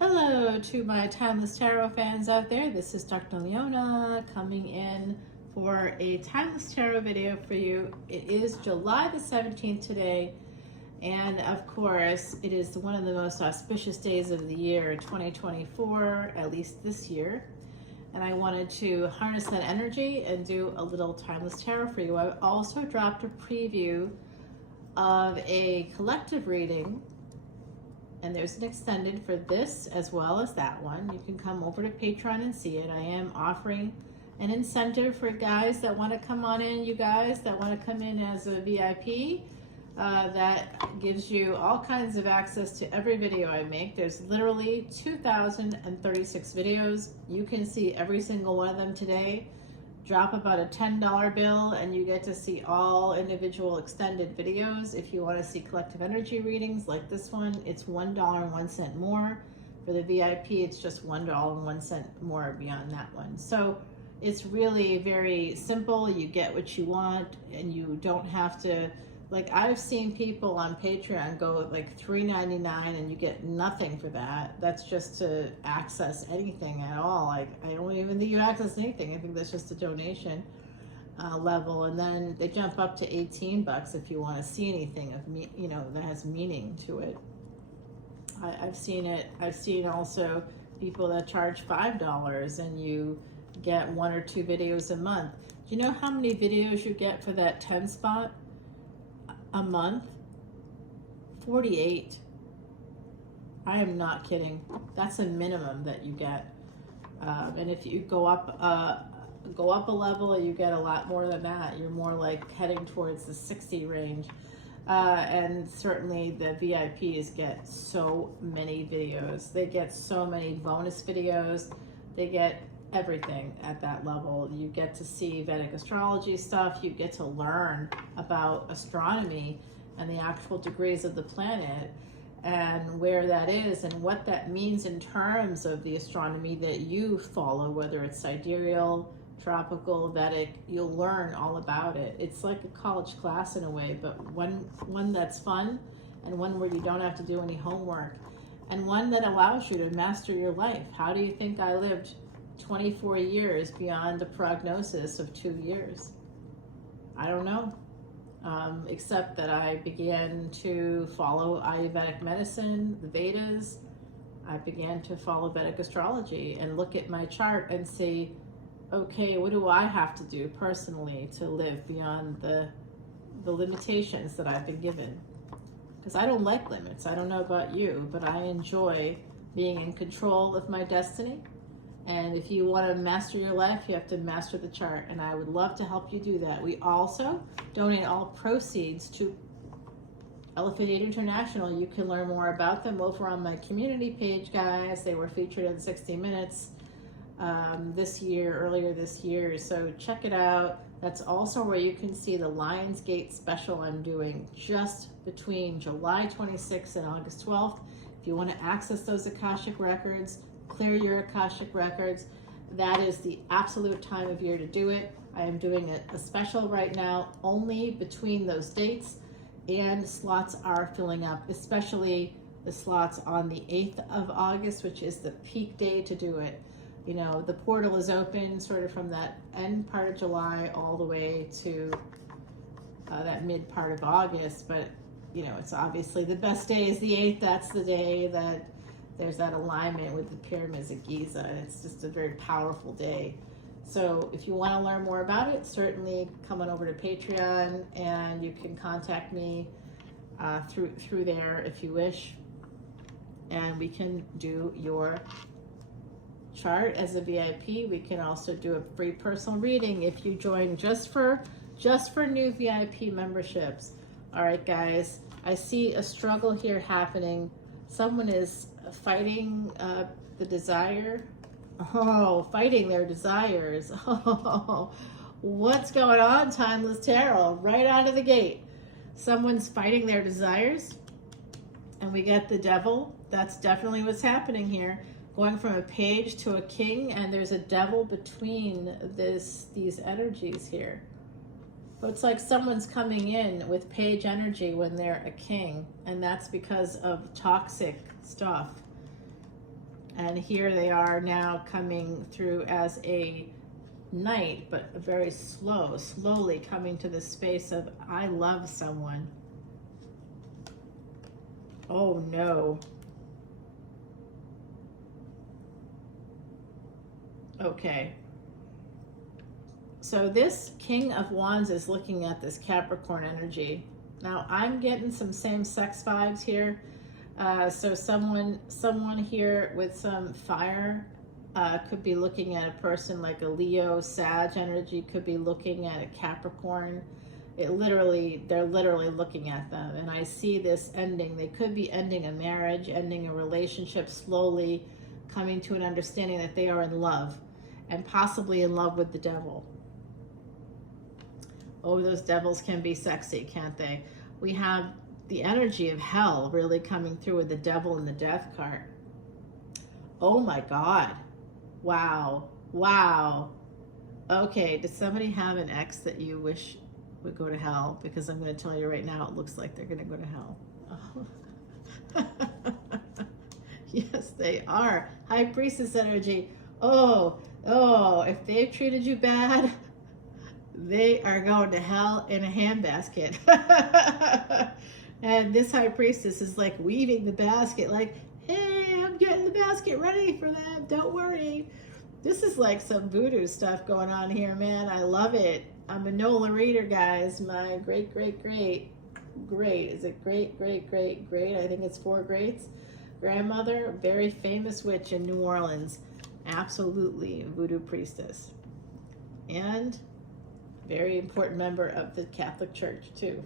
Hello to my Timeless Tarot fans out there. This is Dr. Leona coming in for a Timeless Tarot video for you. It is July the 17th today, and of course, it is one of the most auspicious days of the year, 2024, at least this year. And I wanted to harness that energy and do a little Timeless Tarot for you. I also dropped a preview of a collective reading, and there's an extended for this as well as that one. You can come over to Patreon and see it. I am offering an incentive for guys that want to come on in, you guys that want to come in as a VIP. That gives you all kinds of access to every video I make. There's literally 2,036 videos. You can see every single one of them today. Drop about a $10 bill and you get to see all individual extended videos. If you want to see collective energy readings like this one, it's $1.01 more. For the VIP, it's just $1.01 more beyond that one. So it's really very simple. You get what you want and you don't have to, like I've seen people on Patreon go like $3.99 and you get nothing for that. That's just to access anything at all. Like I don't even think you access anything. I think that's just a donation level, and then they jump up to 18 bucks if you want to see anything of me, you know, that has meaning to it. I've seen it. I've seen also people that charge $5 and you get 1 or 2 videos a month. Do you know how many videos you get for that 10 spot? A month? 48. I am not kidding. That's a minimum that you get. And if you go up a level, you get a lot more than that. You're more like heading towards the 60 range. And certainly the VIPs get so many videos. They get so many bonus videos. They get everything at that level. You get to see Vedic Astrology stuff. You get to learn about astronomy and the actual degrees of the planet and where that is and what that means in terms of the astronomy that you follow, whether it's sidereal, tropical, Vedic. You'll learn all about it. It's like a college class in a way, but one that's fun and one where you don't have to do any homework and one that allows you to master your life. How do you think I lived 24 years beyond the prognosis of 2 years? I don't know, except that I began to follow Ayurvedic medicine, the Vedas. I began to follow Vedic astrology and look at my chart and see, okay, what do I have to do personally to live beyond the limitations that I've been given? Because I don't like limits. I don't know about you, but I enjoy being in control of my destiny. And if you want to master your life, you have to master the chart. And I would love to help you do that. We also donate all proceeds to Elephant 8 International. You can learn more about them over on my community page, guys. They were featured in 60 Minutes earlier this year. So check it out. That's also where you can see the Lionsgate special I'm doing just between July 26th and August 12th. If you want to access those Akashic records, clear your Akashic records, that is the absolute time of year to do it. I am doing a special right now only between those dates, and slots are filling up, especially the slots on the 8th of August, which is the peak day to do it. You know, the portal is open sort of from that end part of July all the way to that mid part of August, but you know, it's obviously the best day is the 8th. That's the day that there's that alignment with the pyramids of Giza, and it's just a very powerful day. So if you want to learn more about it, certainly come on over to Patreon, and you can contact me through there if you wish, and we can do your chart as a VIP. We can also do a free personal reading if you join just for new VIP memberships. All right, guys, I see a struggle here happening. Someone is fighting the desire. Oh, fighting their desires. Oh, what's going on, Timeless Tarot? Right out of the gate. Someone's fighting their desires. And we get the devil. That's definitely what's happening here. Going from a page to a king, and there's a devil between these energies here. But it's like someone's coming in with page energy when they're a king, and that's because of toxic stuff. And here they are now coming through as a knight, but very slowly coming to the space of, I love someone. Oh no. Okay. So this King of Wands is looking at this Capricorn energy. Now I'm getting some same-sex vibes here. So someone here with some fire could be looking at a person like a Leo, Sag energy, could be looking at a Capricorn. They're literally looking at them. And I see this ending. They could be ending a marriage, ending a relationship, slowly coming to an understanding that they are in love, and possibly in love with the devil. Oh, those devils can be sexy, can't they? We have the energy of hell really coming through with the devil and the death card. Oh my God. Wow. Wow. Okay, does somebody have an ex that you wish would go to hell? Because I'm going to tell you right now, it looks like they're going to go to hell. Oh. Yes, they are. High Priestess energy. Oh, if they've treated you bad, they are going to hell in a handbasket. And this High Priestess is like weaving the basket, like, hey, I'm getting the basket ready for them. Don't worry. This is like some voodoo stuff going on here, man. I love it. I'm a NOLA reader, guys. My great. Is it great? I think it's 4 greats. Grandmother, very famous witch in New Orleans. Absolutely a voodoo priestess. And very important member of the Catholic Church, too.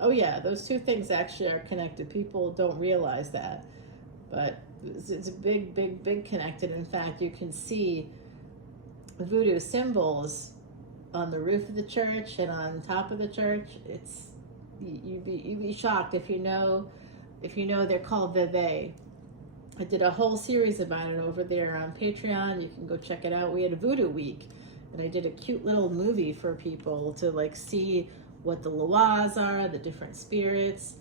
Oh, yeah, those two things actually are connected. People don't realize that. But it's a big connected. In fact, you can see voodoo symbols on the roof of the church and on top of the church. It's you'd be shocked if you know they're called Veve. I did a whole series about it over there on Patreon. You can go check it out. We had a voodoo week, and I did a cute little movie for people to like see what the Loas are, the different spirits,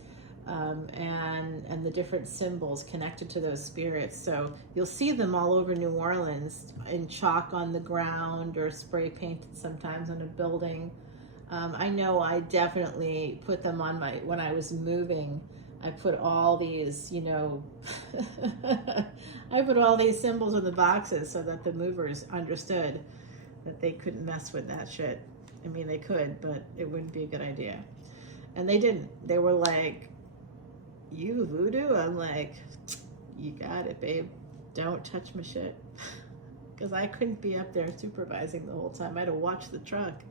and the different symbols connected to those spirits. So you'll see them all over New Orleans in chalk on the ground or spray painted sometimes on a building. I know I definitely put them on when I was moving, I put all these, I put all these symbols in the boxes so that the movers understood that they couldn't mess with that shit. I mean, they could, but it wouldn't be a good idea. And they didn't. They were like, you voodoo? I'm like, you got it, babe. Don't touch my shit. Because I couldn't be up there supervising the whole time. I had to watch the truck.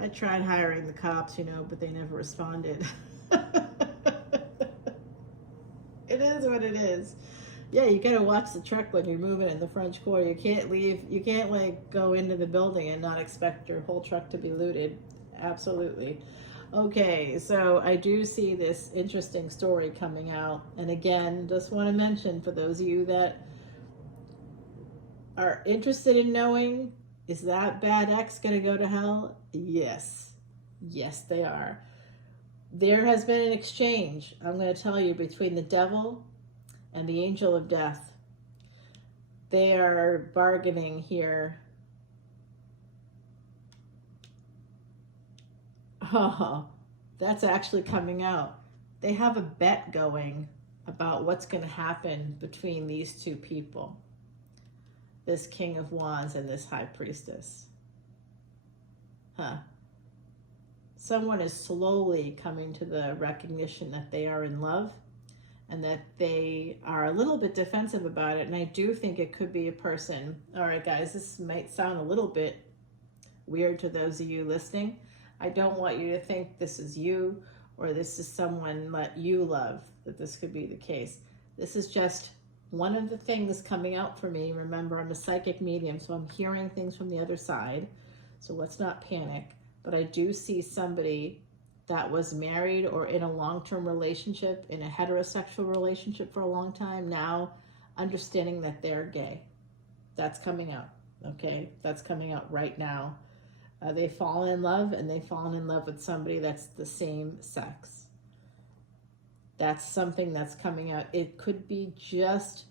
I tried hiring the cops, but they never responded. It is what it is. Yeah, you gotta watch the truck when you're moving in the French Quarter. You can't leave, you can't like go into the building and not expect your whole truck to be looted. Absolutely. Okay, so I do see this interesting story coming out. And again, just want to mention for those of you that are interested in knowing, is that bad ex gonna go to hell? Yes. Yes, they are. There has been an exchange, I'm going to tell you, between the devil and the angel of death. They are bargaining here. Oh, that's actually coming out. They have a bet going about what's going to happen between these two people. This King of Wands and this High Priestess. Someone is slowly coming to the recognition that they are in love and that they are a little bit defensive about it. And I do think it could be a person. All right, guys, this might sound a little bit weird to those of you listening. I don't want you to think this is you or this is someone that you love, that this could be the case. This is just one of the things coming out for me. Remember, I'm a psychic medium, so I'm hearing things from the other side. So let's not panic. But I do see somebody that was married or in a long-term relationship, in a heterosexual relationship for a long time, now understanding that they're gay. That's coming out, okay? That's coming out right now. They've fallen in love, and they've fallen in love with somebody that's the same sex. That's something that's coming out. It could be just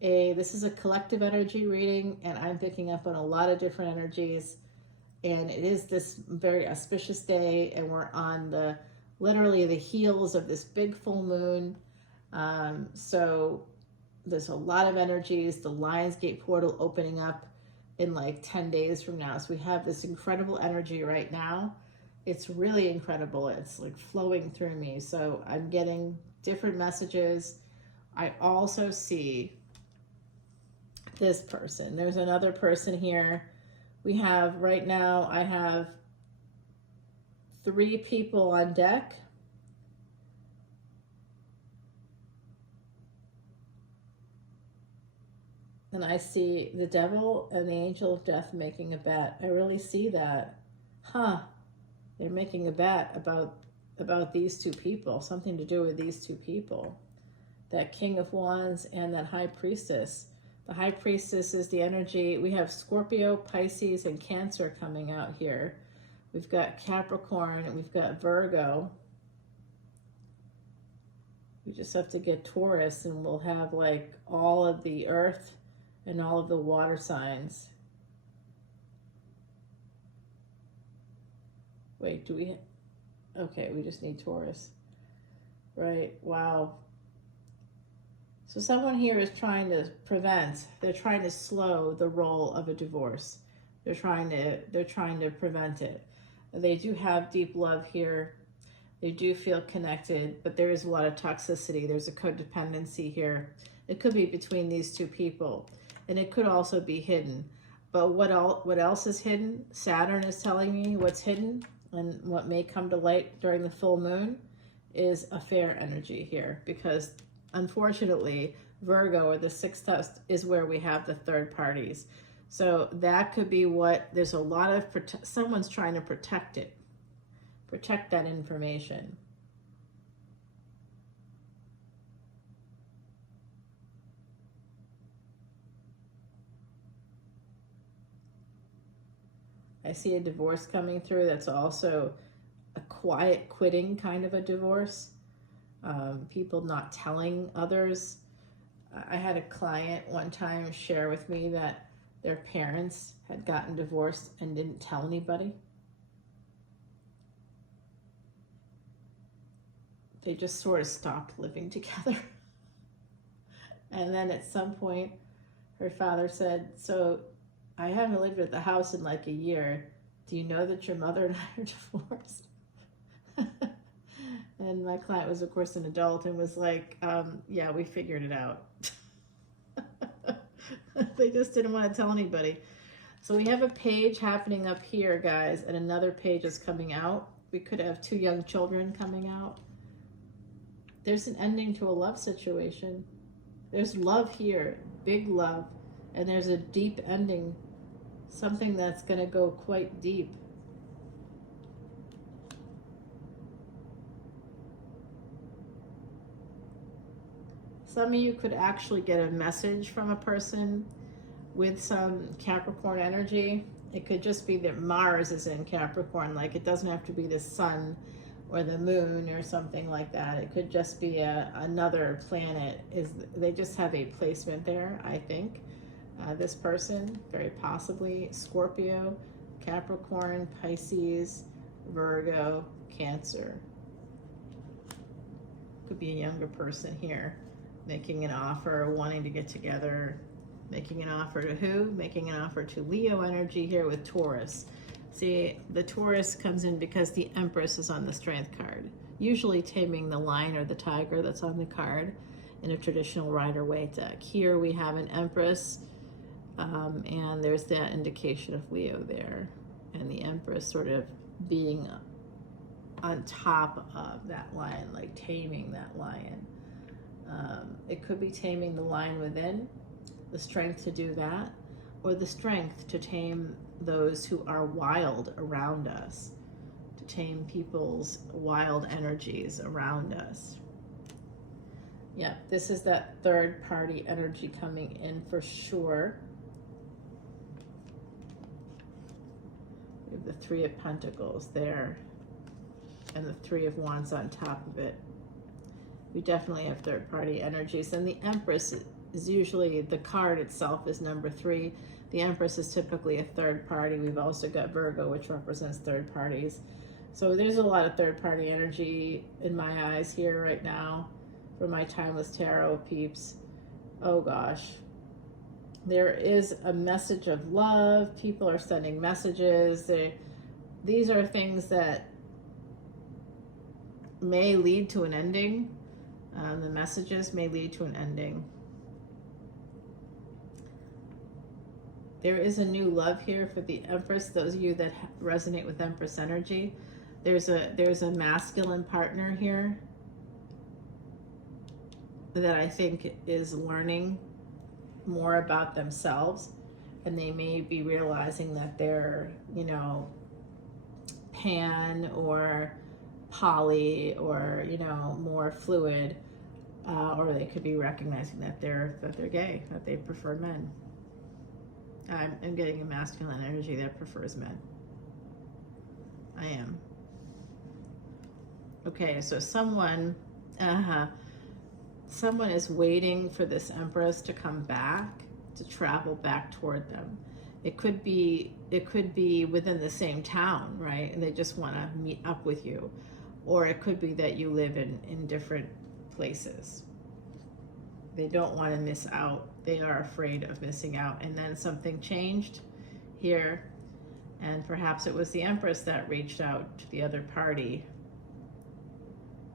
this is a collective energy reading, and I'm picking up on a lot of different energies. And it is this very auspicious day, and we're on literally the heels of this big full moon. So there's a lot of energies. The Lionsgate portal opening up in like 10 days from now. So we have this incredible energy right now. It's really incredible. It's like flowing through me. So I'm getting different messages. I also see this person. There's another person here. We have right now, I have 3 people on deck. And I see the devil and the angel of death making a bet. I really see that. Huh. They're making a bet about these 2 people, something to do with these 2 people. That King of Wands and that High Priestess. The High Priestess is the energy. We have Scorpio, Pisces, and Cancer coming out here. We've got Capricorn, and we've got Virgo. We just have to get Taurus, and we'll have like all of the earth and all of the water signs. Wait, do we? Okay, we just need Taurus. Right, wow. So someone here is trying to prevent, they're trying to slow the roll of a divorce. They're trying to prevent it. They do have deep love here. They do feel connected, but there is a lot of toxicity. There's a codependency here. It could be between these 2 people, and it could also be hidden. But what else is hidden? Saturn is telling me what's hidden, and what may come to light during the full moon is affair energy here, because unfortunately, Virgo, or the 6th house, is where we have the third parties. So that could be what, there's a lot of, someone's trying to protect it. Protect that information. I see a divorce coming through that's also a quiet quitting kind of a divorce. People not telling others. I had a client one time share with me that their parents had gotten divorced and didn't tell anybody. They just sort of stopped living together. And then at some point, her father said, "So I haven't lived at the house in like a year. Do you know that your mother and I are divorced?" And my client was, of course, an adult and was like, yeah, we figured it out. They just didn't want to tell anybody. So we have a page happening up here, guys, and another page is coming out. We could have 2 young children coming out. There's an ending to a love situation. There's love here, big love, and there's a deep ending, something that's going to go quite deep. Some of you could actually get a message from a person with some Capricorn energy. It could just be that Mars is in Capricorn, like it doesn't have to be the sun or the moon or something like that. It could just be another planet. They just have a placement there, I think. This person, very possibly Scorpio, Capricorn, Pisces, Virgo, Cancer. Could be a younger person here, making an offer, wanting to get together, making an offer to who? Making an offer to Leo energy here with Taurus. See, the Taurus comes in because the Empress is on the Strength card, usually taming the lion or the tiger that's on the card in a traditional Rider-Waite deck. Here we have an Empress, and there's that indication of Leo there, and the Empress sort of being on top of that lion, like taming that lion. It could be taming the lion within, the strength to do that, or the strength to tame those who are wild around us, to tame people's wild energies around us. Yeah, this is that third party energy coming in for sure. We have the Three of Pentacles there and the Three of Wands on top of it. We definitely have third party energies, and the Empress is usually, the card itself is number 3. The Empress is typically a third party. We've also got Virgo, which represents third parties. So there's a lot of third party energy in my eyes here right now for my Timeless Tarot peeps. Oh gosh. There is a message of love. People are sending messages. These are things that may lead to an ending. The messages may lead to an ending. There is a new love here for the Empress. Those of you that resonate with Empress energy, there's a masculine partner here that I think is learning more about themselves, and they may be realizing that they're, you know, pan or poly, or, you know, more fluid, or they could be recognizing that they're gay, that they prefer men. I'm getting a masculine energy that prefers men. I am. Okay, so someone is waiting for this Empress to come back, to travel back toward them. It could be within the same town, right? And they just want to meet up with you. Or it could be that you live in different places. They don't want to miss out. They are afraid of missing out. And then something changed here, and perhaps it was the Empress that reached out to the other party.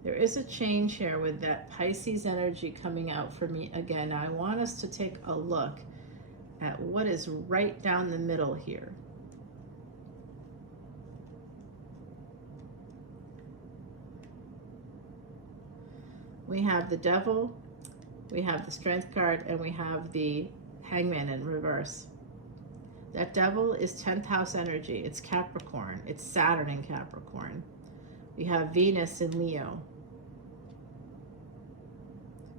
There is a change here with that Pisces energy coming out for me again. Now I want us to take a look at what is right down the middle here. We have the Devil, we have the Strength card, and we have the Hangman in reverse. That Devil is 10th house energy. It's Capricorn. It's Saturn in Capricorn. We have Venus in Leo.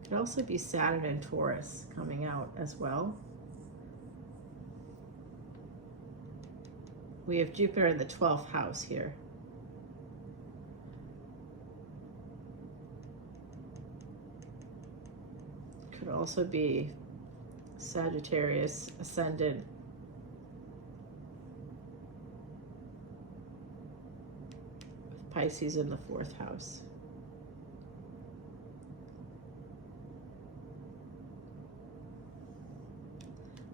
It could also be Saturn in Taurus coming out as well. We have Jupiter in the 12th house here. Could also be Sagittarius, Ascendant. With Pisces in the 4th house.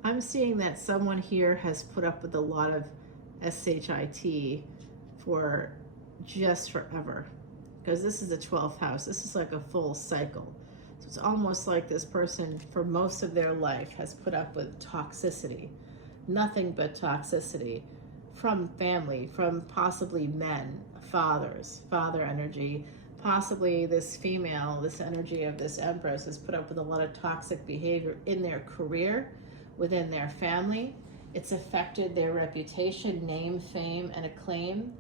I'm seeing that someone here has put up with a lot of SHIT for just forever, because this is the 12th house. This is like a full cycle. So it's almost like this person for most of their life has put up with toxicity, nothing but toxicity from family, from possibly men, fathers, father energy. Possibly this female, this energy of this Empress has put up with a lot of toxic behavior in their career, within their family. It's affected their reputation, name, fame, and acclaim.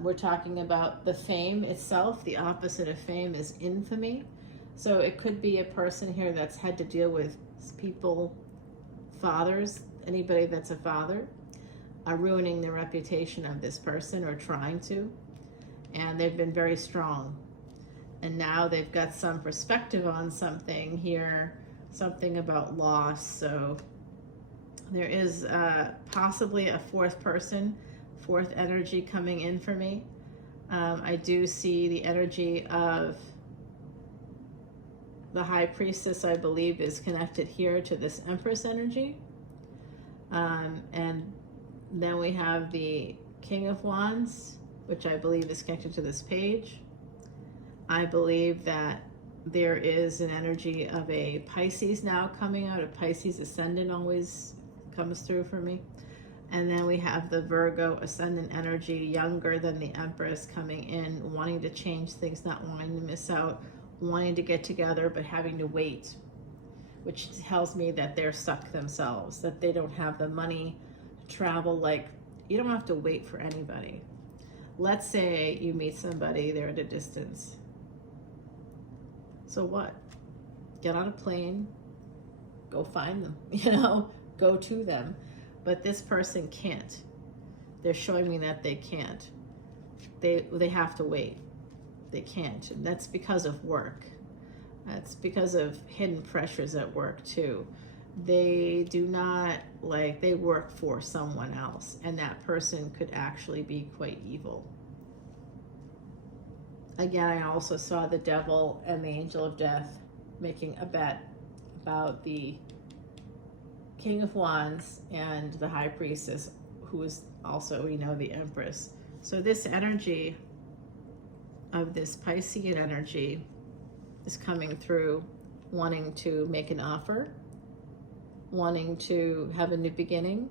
We're talking about the fame itself. The opposite of fame is infamy. So it could be a person here that's had to deal with people, fathers, anybody that's a father, ruining the reputation of this person or trying to. And they've been very strong. And now they've got some perspective on something here, something about loss. So there is possibly a fourth person, fourth energy coming in for me. I do see the energy of the High Priestess, I believe, is connected here to this Empress energy. And then we have the King of Wands, which I believe is connected to this page. I believe that there is an energy of a Pisces now coming out. A Pisces Ascendant always comes through for me. And then we have the Virgo Ascendant energy, younger than the Empress, coming in, wanting to change things, not wanting to miss out, wanting to get together, but having to wait, which tells me that they're stuck themselves, that they don't have the money to travel. Like, you don't have to wait for anybody. Let's say you meet somebody, they're at a distance. So what? Get on a plane, go find them, you know, go to them. But this person can't. They're showing me that they can't. They have to wait. They can't, and that's because of work. That's because of hidden pressures at work too. They do not like, they work for someone else, and that person could actually be quite evil. Again, I also saw the devil and the angel of death making a bet about the King of Wands and the High Priestess, who is also, we know, the Empress. So this energy of this Piscean energy is coming through, wanting to make an offer, wanting to have a new beginning.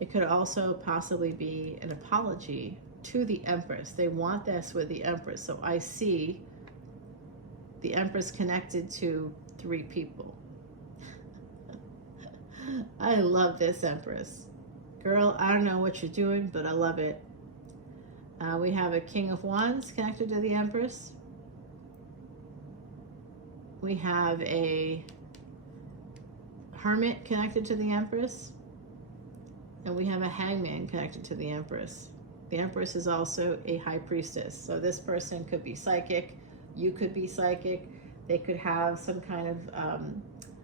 It could also possibly be an apology to the Empress. They want this with the Empress. So I see the Empress connected to 3 people. I love this Empress. Girl, I don't know what you're doing, but I love it. We have a King of Wands connected to the Empress. We have a Hermit connected to the Empress. And we have a Hangman connected to the Empress. The Empress is also a High Priestess. So this person could be psychic. You could be psychic. They could have some kind of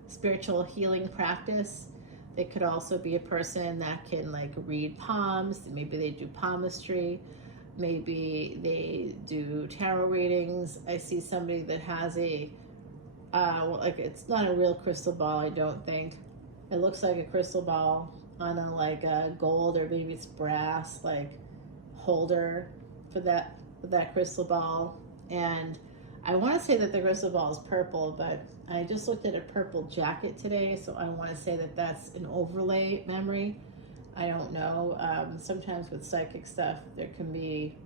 spiritual healing practice. They could also be a person that can like read palms. Maybe they do palmistry. Maybe they do tarot readings. I see somebody that has a, like, it's not a real crystal ball, I don't think. It looks like a crystal ball on a like a gold, or maybe it's brass, like holder for that crystal ball. And I want to say that the crystal ball is purple, but I just looked at a purple jacket today, so I want to say that that's an overlay memory. I don't know. Sometimes with psychic stuff, there can be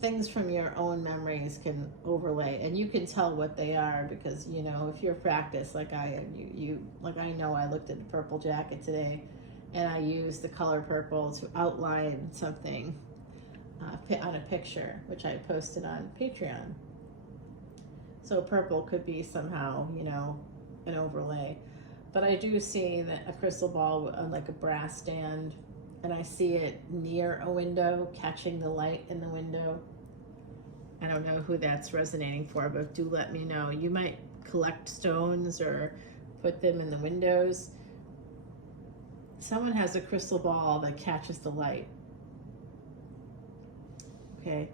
things from your own memories can overlay, and you can tell what they are because, you know, if you're practiced like I am, you like, I know I looked at a purple jacket today and I used the color purple to outline something on a picture, which I posted on Patreon. So purple could be somehow, you know, an overlay. But I do see that a crystal ball on like a brass stand, and I see it near a window, catching the light in the window. I don't know who that's resonating for, but do let me know. You might collect stones or put them in the windows. Someone has a crystal ball that catches the light. Okay,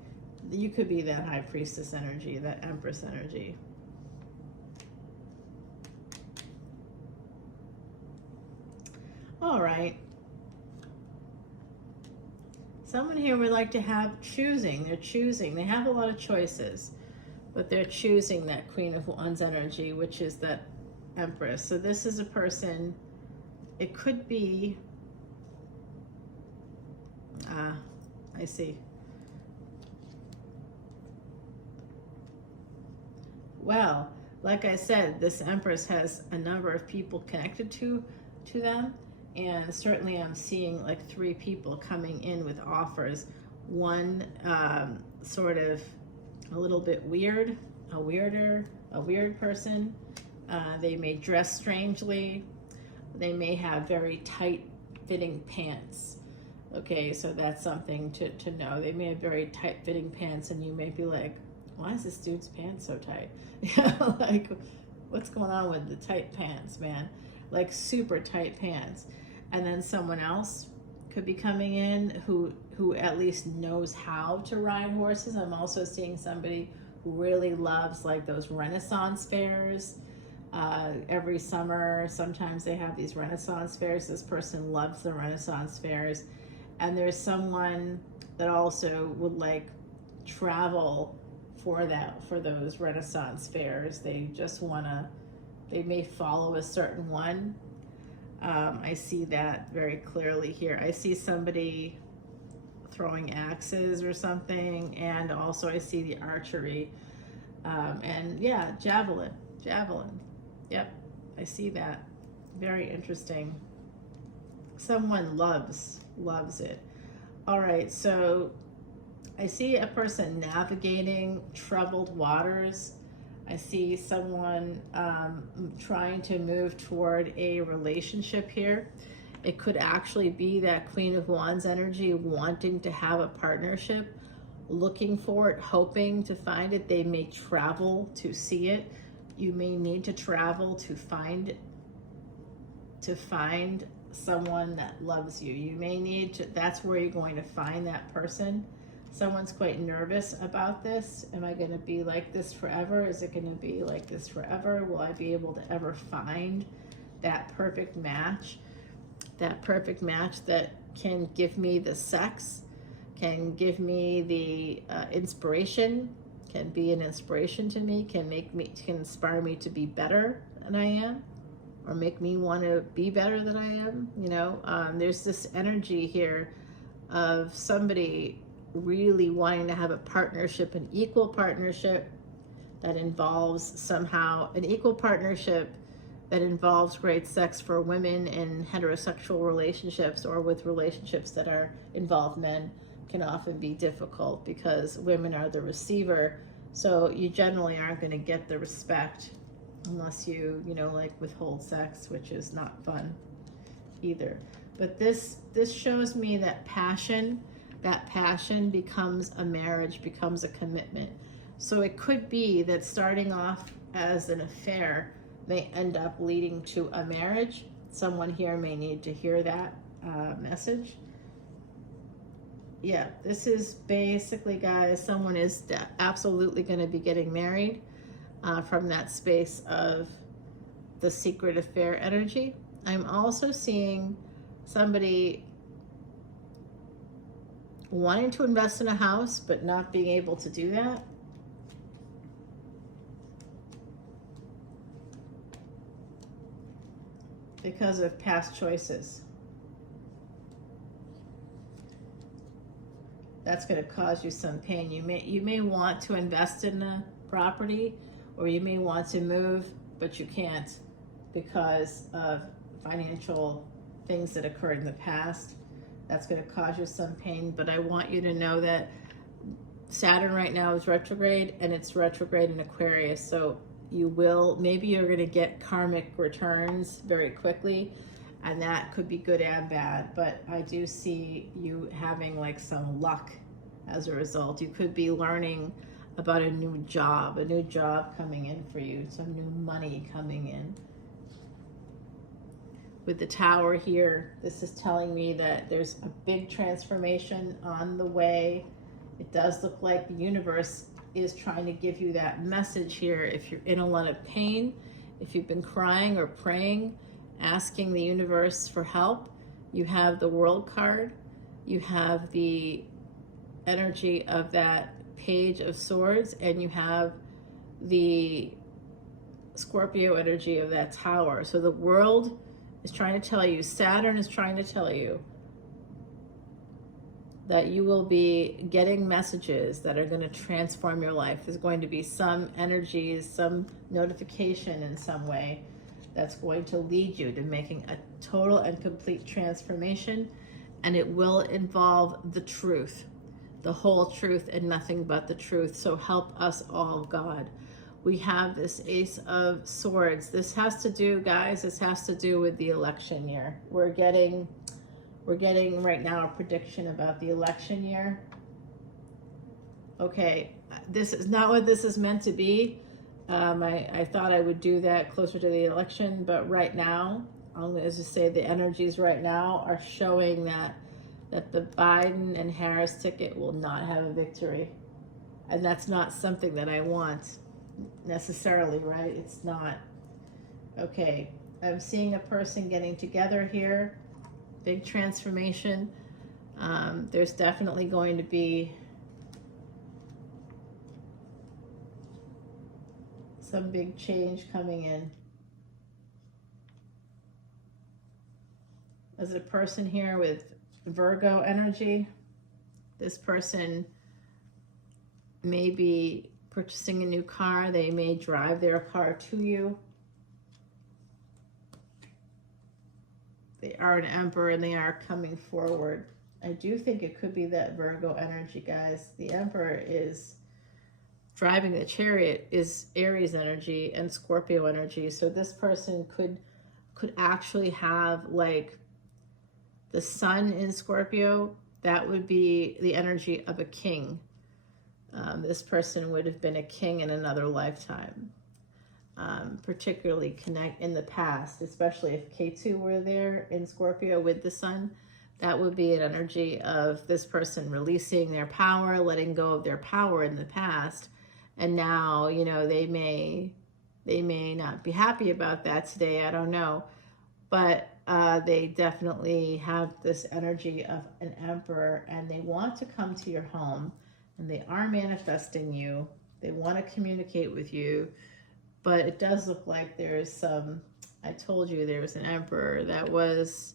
you could be that High Priestess energy, that Empress energy. All right. Someone here would like to have choosing. They're choosing. They have a lot of choices, but they're choosing that Queen of Wands energy, which is that Empress. So this is a person, it could be, I see. Well, like I said, this Empress has a number of people connected to them. And certainly I'm seeing like 3 people coming in with offers. One sort of a little bit weird, a weird person. They may dress strangely. They may have very tight fitting pants. Okay, so that's something to know. They may have very tight fitting pants, and you may be like, why is this dude's pants so tight? You know, like, what's going on with the tight pants, man? Like super tight pants. And then someone else could be coming in who at least knows how to ride horses. I'm also seeing somebody who really loves like those Renaissance fairs. Every summer, sometimes they have these Renaissance fairs. This person loves the Renaissance fairs. And there's someone that also would like travel for those Renaissance fairs. They just they may follow a certain one. I see that very clearly here. I see somebody throwing axes or something, and also I see the archery. And yeah, javelin. Yep, I see that. Very interesting. Someone loves it. All right, so I see a person navigating troubled waters. I see someone trying to move toward a relationship here. It could actually be that Queen of Wands energy wanting to have a partnership, looking for it, hoping to find it. They may travel to see it. You may need to travel to find someone that loves you. You may need to, that's where you're going to find that person. Someone's quite nervous about this. Am I going to be like this forever? Is it going to be like this forever? Will I be able to ever find that perfect match? That perfect match that can give me the sex, can give me the inspiration, can be an inspiration to me, can inspire me to be better than I am, or make me want to be better than I am. You know, there's this energy here of somebody really wanting to have a partnership, an equal partnership that involves somehow an equal partnership that involves great sex for women in heterosexual relationships, or with relationships that are involve men, can often be difficult because women are the receiver. So you generally aren't going to get the respect unless you know, like withhold sex, which is not fun either. But this shows me that passion becomes a marriage, becomes a commitment. So it could be that starting off as an affair may end up leading to a marriage. Someone here may need to hear that message. Yeah, this is basically, guys, someone is absolutely going to be getting married from that space of the secret affair energy. I'm also seeing somebody wanting to invest in a house but not being able to do that. Because of past choices. That's going to cause you some pain. You may want to invest in a property, or you may want to move, but you can't because of financial things that occurred in the past. That's going to cause you some pain. But I want you to know that Saturn right now is retrograde, and it's retrograde in Aquarius. So maybe you're going to get karmic returns very quickly, and that could be good and bad. But I do see you having like some luck as a result. You could be learning about a new job coming in for you, some new money coming in. With the Tower here, this is telling me that there's a big transformation on the way. It does look like the universe is trying to give you that message here. If you're in a lot of pain, if you've been crying or praying, asking the universe for help, you have the World card, you have the energy of that Page of Swords, and you have the Scorpio energy of that Tower. So the World is trying to tell you, Saturn is trying to tell you that you will be getting messages that are going to transform your life. There's going to be some energies, some notification in some way that's going to lead you to making a total and complete transformation, and it will involve the truth, the whole truth and nothing but the truth. So help us all, God. We have this Ace of Swords. This has to do, guys, this has to do with the election year. We're getting right now a prediction about the election year. Okay, this is not what this is meant to be. I thought I would do that closer to the election, but right now, I'm going to just say the energies right now are showing that the Biden and Harris ticket will not have a victory. And that's not something that I want necessarily, right? It's not. Okay, I'm seeing a person getting together here. Big transformation. There's definitely going to be some big change coming in. There's a person here with Virgo energy. This person may be purchasing a new car. They may drive their car to you. They are an Emperor, and they are coming forward. I do think it could be that Virgo energy, guys. The Emperor is driving the Chariot, is Aries energy and Scorpio energy. So this person could actually have like the Sun in Scorpio. That would be the energy of a king. This person would have been a king in another lifetime, particularly connect in the past, especially if K2 were there in Scorpio with the sun. That would be an energy of this person releasing their power, letting go of their power in the past. And now, you know, they may not be happy about that today. I don't know. But they definitely have this energy of an emperor, and they want to come to your home, and they are manifesting you. They want to communicate with you, but it does look like there's some, I told you there was an emperor that was,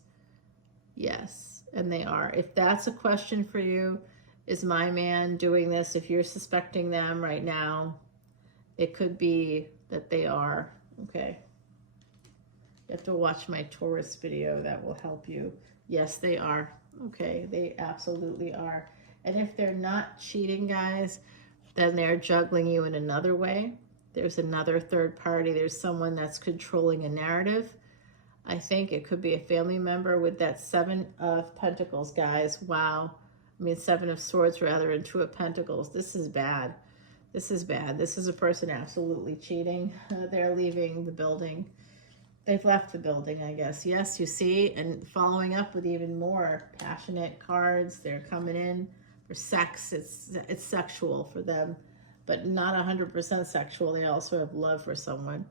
yes, and they are. If that's a question for you, is my man doing this? If you're suspecting them right now, it could be that they are, okay? You have to watch my Taurus video. That will help you. Yes, they are. Okay, they absolutely are. And if they're not cheating, guys, then they're juggling you in another way. There's another third party. There's someone that's controlling a narrative. I think it could be a family member with that 7 of Pentacles, guys. Wow. I mean, 7 of Swords, rather, and 2 of Pentacles. This is bad. This is bad. This is a person absolutely cheating. They're leaving the building. They've left the building, I guess. Yes, you see, and following up with even more passionate cards. They're coming in for sex. It's sexual for them, but not 100% sexual. They also have love for someone.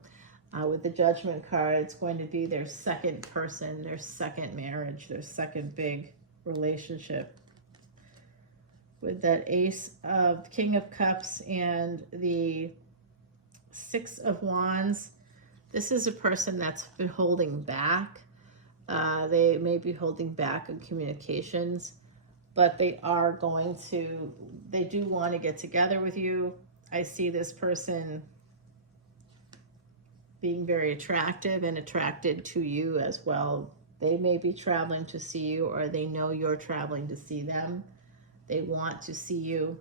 With the Judgment card, it's going to be their second person, their second marriage, their second big relationship. With that Ace of King of Cups and the 6 of Wands, this is a person that's been holding back. They may be holding back on communications, but they are going to, they do want to get together with you. I see this person being very attractive and attracted to you as well. They may be traveling to see you, or they know you're traveling to see them. They want to see you.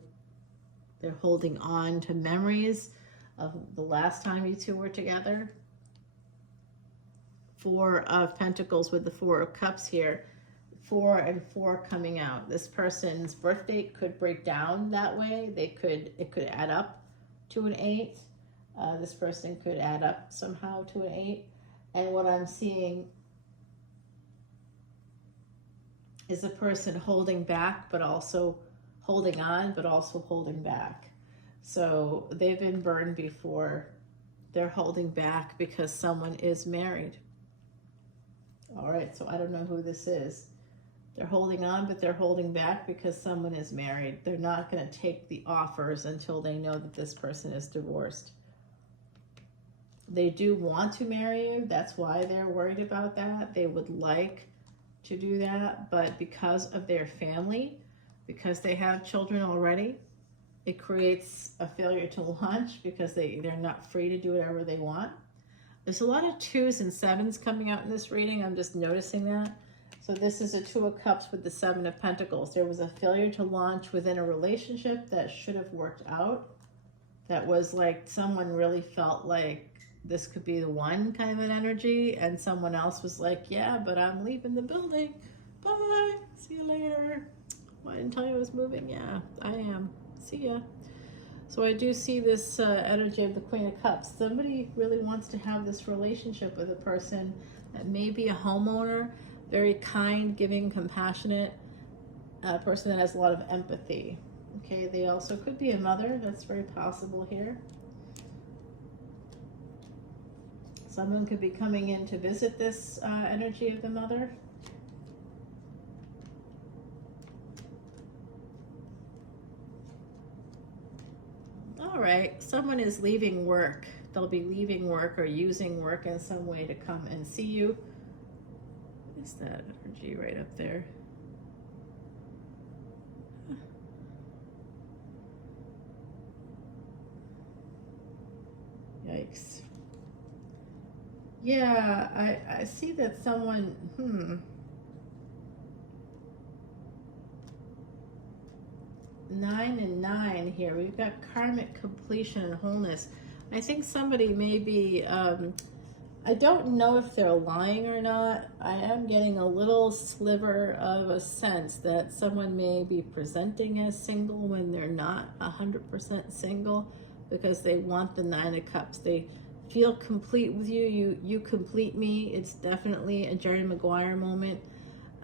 They're holding on to memories of the last time you two were together. 4 of Pentacles with the 4 of Cups here. 4 and 4 coming out. This person's birth date could break down that way. It could add up to an 8. This person could add up somehow to an 8. And what I'm seeing is a person holding back, but also holding on, but also holding back. So they've been burned before. They're holding back because someone is married. All right, so I don't know who this is. They're holding on, but they're holding back because someone is married. They're not going to take the offers until they know that this person is divorced. They do want to marry you. That's why they're worried about that. They would like to do that, but because of their family, because they have children already, it creates a failure to launch because they're not free to do whatever they want. There's a lot of 2s and 7s coming out in this reading. I'm just noticing that. So this is a 2 of Cups with the 7 of Pentacles. There was a failure to launch within a relationship that should have worked out. That was like someone really felt like this could be the one kind of an energy, and someone else was like, yeah, but I'm leaving the building. Bye. See you later. Well, I didn't tell you I was moving. Yeah, I am. See ya. So I do see this energy of the Queen of Cups. Somebody really wants to have this relationship with a person that may be a homeowner, very kind, giving, compassionate, a person that has a lot of empathy. Okay, they also could be a mother. That's very possible here. Someone could be coming in to visit this energy of the mother. All right, someone is leaving work. They'll be leaving work or using work in some way to come and see you. What is that energy right up there? Yikes. Yeah, I see that someone, 9 and 9 here. We've got karmic completion and wholeness. I think somebody may be I don't know if they're lying or not. I am getting a little sliver of a sense that someone may be presenting as single when they're not 100% single, because they want the Nine of Cups. They feel complete with you. You complete me. It's definitely a Jerry Maguire moment.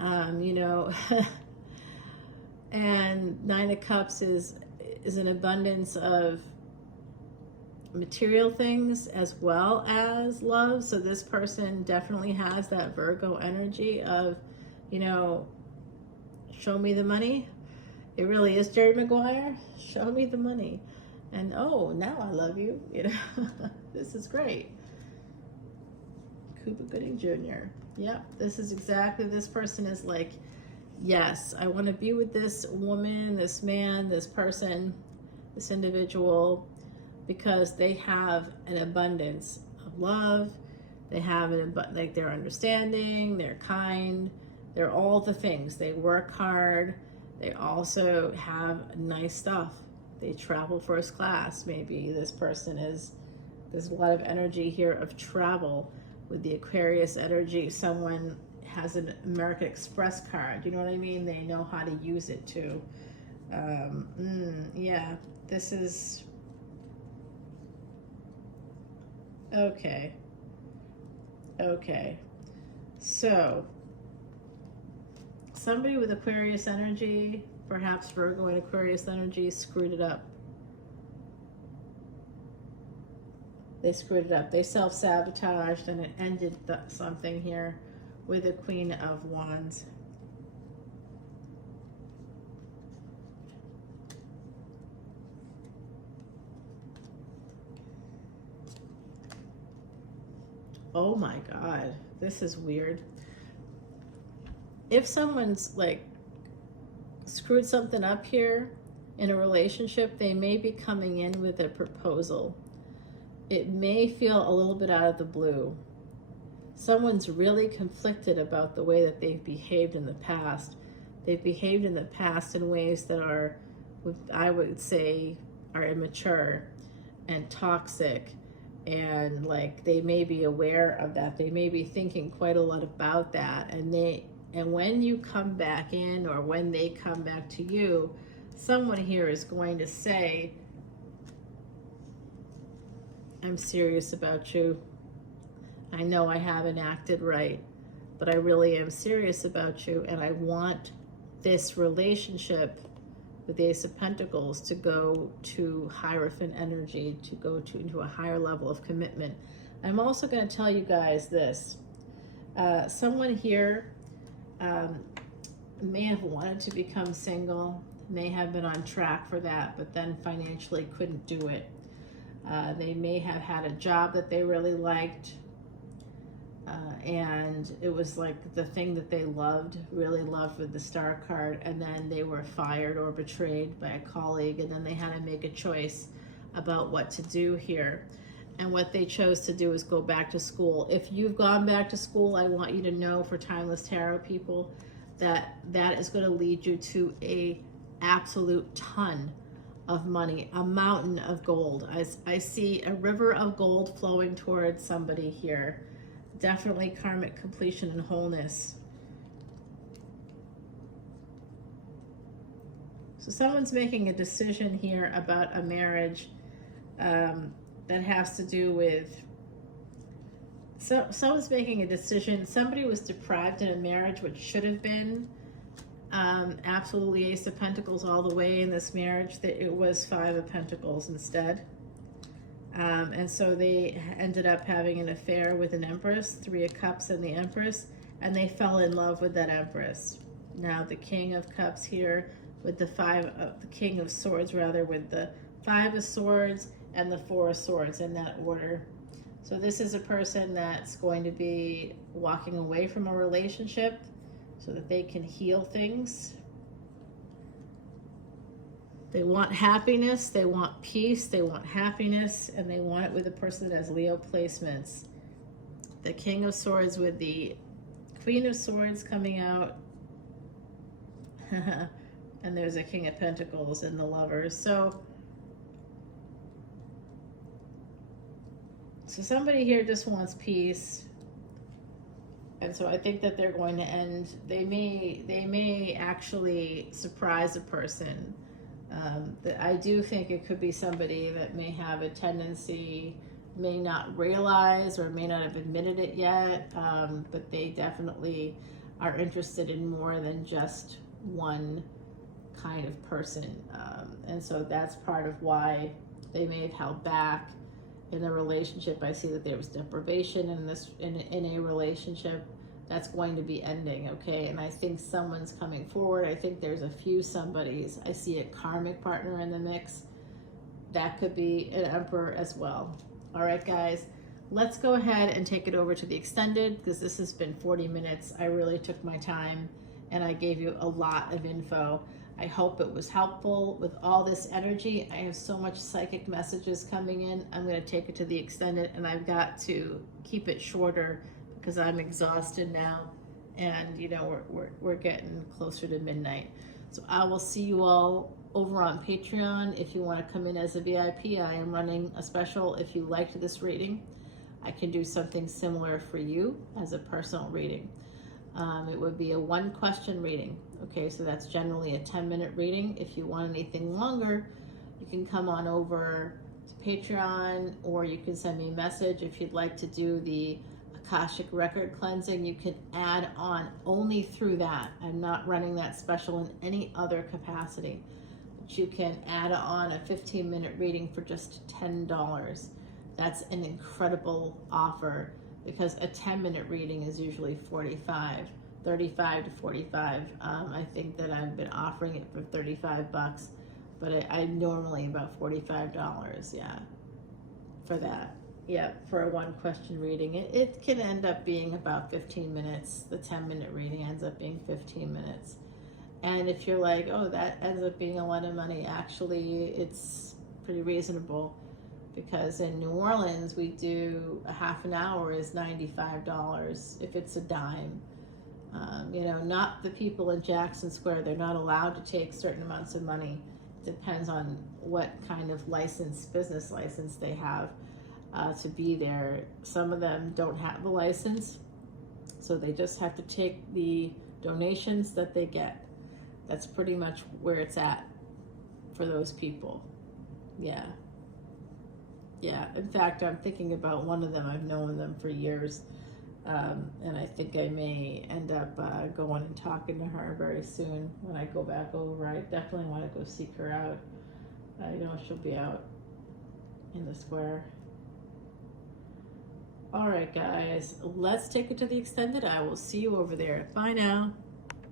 You know, and Nine of Cups is an abundance of material things as well as love. So this person definitely has that Virgo energy of, you know, show me the money. It really is Jerry Maguire. Show me the money. And oh, now I love you. You know, this is great. Cuba Gooding Jr. Yep, this is exactly, this person is like, yes, I want to be with this woman, this man, this person, this individual, because they have an abundance of love. They have like, they're understanding, they're kind, they're all the things. They work hard. They also have nice stuff. They travel first class. Maybe this person is, there's a lot of energy here of travel with the Aquarius energy. Someone has an American Express card. You know what I mean? They know how to use it too. Yeah, this is, okay. Okay. So, somebody with Aquarius energy, perhaps Virgo and Aquarius energy, screwed it up. They screwed it up. They self-sabotaged, and it ended something here with the Queen of Wands. Oh my God, this is weird. If someone's like screwed something up here in a relationship, they may be coming in with a proposal. It may feel a little bit out of the blue. Someone's really conflicted about the way that they've behaved in the past. They've behaved in the past in ways that are, I would say, are immature and toxic. And like, they may be aware of that. They may be thinking quite a lot about that. And when you come back in, or when they come back to you, someone here is going to say, I'm serious about you. I know I haven't acted right, but I really am serious about you, and I want this relationship with the Ace of Pentacles to go to Hierophant energy, to go into a higher level of commitment. I'm also going to tell you guys this. Someone here may have wanted to become single, may have been on track for that, but then financially couldn't do it. They may have had a job that they really liked, and it was like the thing that they loved, really loved, with the Star card, and then they were fired or betrayed by a colleague, and then they had to make a choice about what to do here. And what they chose to do is go back to school. If you've gone back to school, I want you to know, for Timeless Tarot people, that that is going to lead you to a absolute ton of money, a mountain of gold. I see a river of gold flowing towards somebody here. Definitely karmic completion and wholeness. So someone's making a decision here about a marriage that has to do with, someone's making a decision. Somebody was deprived in a marriage, which should have been absolutely Ace of Pentacles all the way in this marriage, that it was Five of Pentacles instead. And so they ended up having an affair with an Empress, Three of Cups and the Empress, and they fell in love with that Empress. Now the King of Cups here with the King of Swords, rather, with the Five of Swords and the Four of Swords, in that order. So this is a person that's going to be walking away from a relationship so that they can heal things. They want happiness, they want peace, they want happiness, and they want it with a person that has Leo placements. The King of Swords with the Queen of Swords coming out. And there's a King of Pentacles in the Lovers. So So somebody here just wants peace. And so I think that they're going to end, they may actually surprise a person. I do think it could be somebody that may have a tendency, may not realize or may not have admitted it yet, but they definitely are interested in more than just one kind of person. And so that's part of why they may have held back in a relationship. I see that there was deprivation in a relationship that's going to be ending, okay? And I think someone's coming forward. I think there's a few somebodies. I see a karmic partner in the mix. That could be an emperor as well. All right, guys, let's go ahead and take it over to the extended, because this has been 40 minutes. I really took my time and I gave you a lot of info. I hope it was helpful with all this energy. I have so much psychic messages coming in. I'm going to take it to the extended, and I've got to keep it shorter because I'm exhausted now, and you know we're getting closer to midnight. So I will see you all over on Patreon. If you want to come in as a VIP, I am running a special. If you liked this reading, I can do something similar for you as a personal reading. It would be a 1-question reading. Okay, so that's generally a 10-minute reading. If you want anything longer, you can come on over to Patreon, or you can send me a message. If you'd like to do the Akashic record cleansing, you can add on only through that. I'm not running that special in any other capacity, but you can add on a 15-minute reading for just $10. That's an incredible offer, because a 10-minute reading is usually $35 to $45. I think that I've been offering it for $35, but I normally about $45, yeah, for that. Yeah, for a 1-question reading. It can end up being about 15 minutes. The 10-minute reading ends up being 15 minutes. And if you're like, oh, that ends up being a lot of money, actually, it's pretty reasonable, because in New Orleans, we do a half an hour is $95 if it's a dime. You know, not the people in Jackson Square. They're not allowed to take certain amounts of money. It depends on what kind of business license they have to be there. Some of them don't have the license, so they just have to take the donations that they get. That's pretty much where it's at for those people. Yeah. Yeah, in fact, I'm thinking about one of them. I've known them for years, and I think I may end up going and talking to her very soon when I go back over. I definitely want to go seek her out. I know she'll be out in the square. All right, guys, let's take it to the extended. I will see you over there. Bye now.